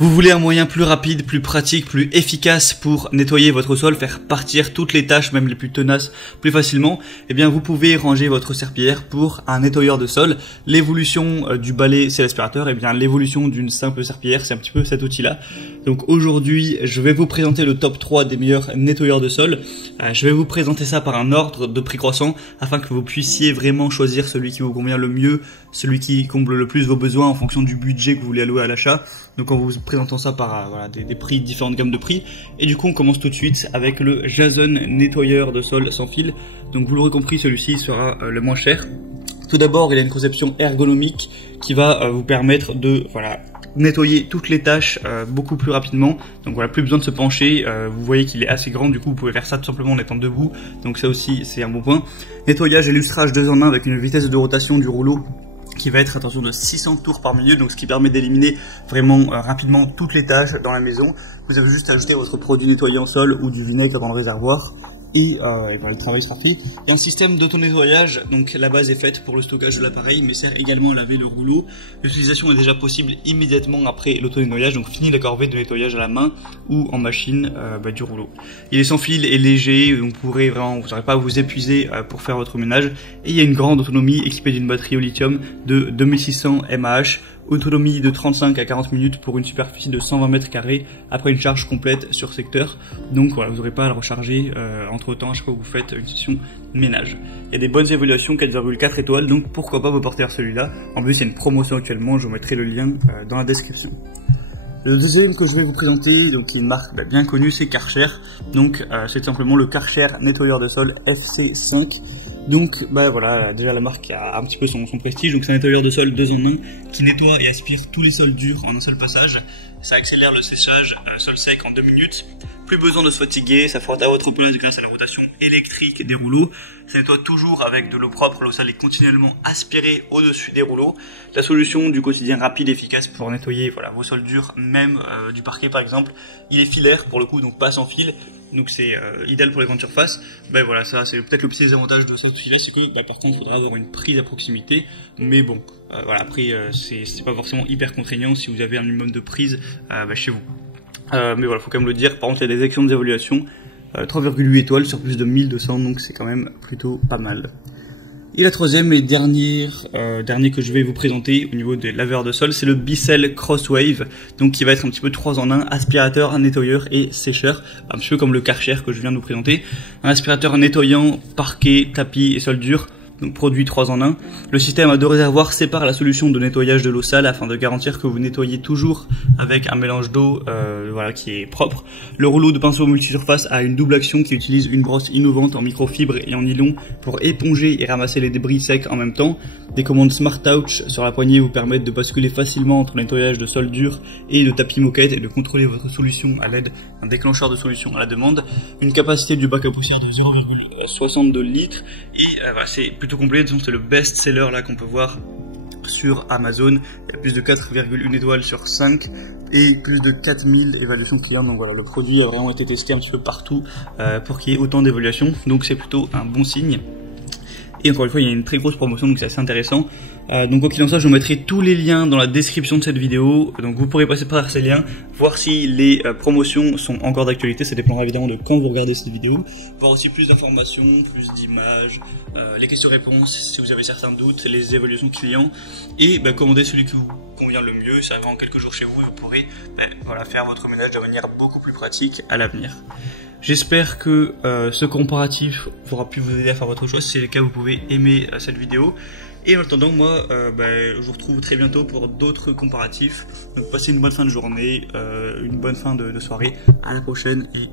Vous voulez un moyen plus rapide, plus pratique, plus efficace pour nettoyer votre sol, faire partir toutes les tâches, même les plus tenaces, plus facilement? Eh bien, vous pouvez ranger votre serpillière pour un nettoyeur de sol. L'évolution du balai, c'est l'aspirateur. Eh bien, l'évolution d'une simple serpillière, c'est un petit peu cet outil-là. Donc aujourd'hui, je vais vous présenter le top 3 des meilleurs nettoyeurs de sol. Je vais vous présenter ça par un ordre de prix croissant afin que vous puissiez vraiment choisir celui qui vous convient le mieux, celui qui comble le plus vos besoins en fonction du budget que vous voulez allouer à l'achat. Donc en vous présentant ça par voilà, des prix, différentes gammes de prix. Et du coup on commence tout de suite avec le Jason nettoyeur de sol sans fil. Donc vous l'aurez compris, celui-ci sera le moins cher. Tout d'abord, il a une conception ergonomique qui va vous permettre de nettoyer toutes les tâches beaucoup plus rapidement. Donc voilà, plus besoin de se pencher. Vous voyez qu'il est assez grand, du coup vous pouvez faire ça tout simplement en étant debout. Donc ça aussi c'est un bon point. Nettoyage et lustrage 2 en 1 avec une vitesse de rotation du rouleau qui va être, attention, de 600 tours par minute, donc ce qui permet d'éliminer vraiment rapidement toutes les tâches dans la maison. Vous avez juste à ajouter votre produit nettoyant sol ou du vinaigre dans le réservoir. Et voilà, le travail sera fait. Il y a un système d'auto-nettoyage, donc la base est faite pour le stockage de l'appareil, mais sert également à laver le rouleau. L'utilisation est déjà possible immédiatement après l'auto-nettoyage, donc fini la corvée de nettoyage à la main ou en machine du rouleau. Il est sans fil et léger, donc vous n'aurez pas à vous épuiser pour faire votre ménage. Et il y a une grande autonomie équipée d'une batterie au lithium de 2600 mAh. Autonomie de 35 à 40 minutes pour une superficie de 120 mètres carrés après une charge complète sur secteur. Donc voilà, vous n'aurez pas à le recharger entre temps à chaque fois que vous faites une session ménage. Il y a des bonnes évaluations, 4,4 étoiles, donc pourquoi pas vous porter vers celui-là. En plus, il y a une promotion actuellement, je vous mettrai le lien dans la description. Le deuxième que je vais vous présenter, donc qui est une marque bien connue, c'est Karcher. Donc c'est simplement le Karcher nettoyeur de sol FC5. Donc voilà, déjà la marque a un petit peu son prestige. Donc c'est un nettoyeur de sol 2 en 1 qui nettoie et aspire tous les sols durs en un seul passage. Ça accélère le séchage sol sec en 2 minutes. Plus besoin de se fatiguer, ça frotte à votre place grâce à la rotation électrique des rouleaux. Ça nettoie toujours avec de l'eau propre, l'eau sale est continuellement aspirée au-dessus des rouleaux. La solution du quotidien rapide et efficace pour nettoyer vos sols durs, même du parquet par exemple. Il est filaire pour le coup, donc pas sans fil. Donc c'est idéal pour les grandes surfaces. Voilà, ça c'est peut-être le petit désavantage de ce filet, c'est que par contre il faudra avoir une prise à proximité. Mais bon, voilà, après c'est pas forcément hyper contraignant si vous avez un minimum de prise chez vous. Mais voilà, faut quand même le dire. Par contre, il y a des excellentes évaluations, 3,8 étoiles sur plus de 1200, donc c'est quand même plutôt pas mal. Et la troisième et dernier que je vais vous présenter au niveau des laveurs de sol, c'est le Bissell Crosswave, donc qui va être un petit peu 3 en 1, aspirateur, un nettoyeur et sécheur, un petit peu comme le Karcher que je viens de vous présenter. Un aspirateur nettoyant, parquet, tapis et sol dur. Donc produit 3 en 1. Le système à 2 réservoirs sépare la solution de nettoyage de l'eau sale afin de garantir que vous nettoyez toujours avec un mélange d'eau qui est propre. Le rouleau de pinceau multisurface a une double action qui utilise une brosse innovante en microfibre et en nylon pour éponger et ramasser les débris secs en même temps. Des commandes Smart Touch sur la poignée vous permettent de basculer facilement entre nettoyage de sol dur et de tapis moquette et de contrôler votre solution à l'aide d'un déclencheur de solution à la demande. Une capacité du bac à poussière de 0,62 litres et c'est plutôt complet, c'est le best seller là qu'on peut voir sur Amazon. Il y a plus de 4,1 étoiles sur 5 et plus de 4000 évaluations clients. Donc voilà, le produit a vraiment été testé un petit peu partout pour qu'il y ait autant d'évaluations, donc c'est plutôt un bon signe. Et encore une fois, il y a une très grosse promotion, donc c'est assez intéressant. Donc quoi qu'il en soit, je vous mettrai tous les liens dans la description de cette vidéo. Donc vous pourrez passer par ces liens, voir si les promotions sont encore d'actualité. Ça dépendra évidemment de quand vous regardez cette vidéo. Voir aussi plus d'informations, plus d'images, les questions-réponses, si vous avez certains doutes, les évaluations clients. Et commander celui qui vous convient le mieux. Ça arrive en quelques jours chez vous et vous pourrez faire votre ménage de manière beaucoup plus pratique à l'avenir. J'espère que ce comparatif aura pu vous aider à faire votre choix. Si c'est le cas, vous pouvez aimer cette vidéo. Et en attendant, moi, je vous retrouve très bientôt pour d'autres comparatifs. Donc passez une bonne fin de journée, une bonne fin de soirée. À la prochaine et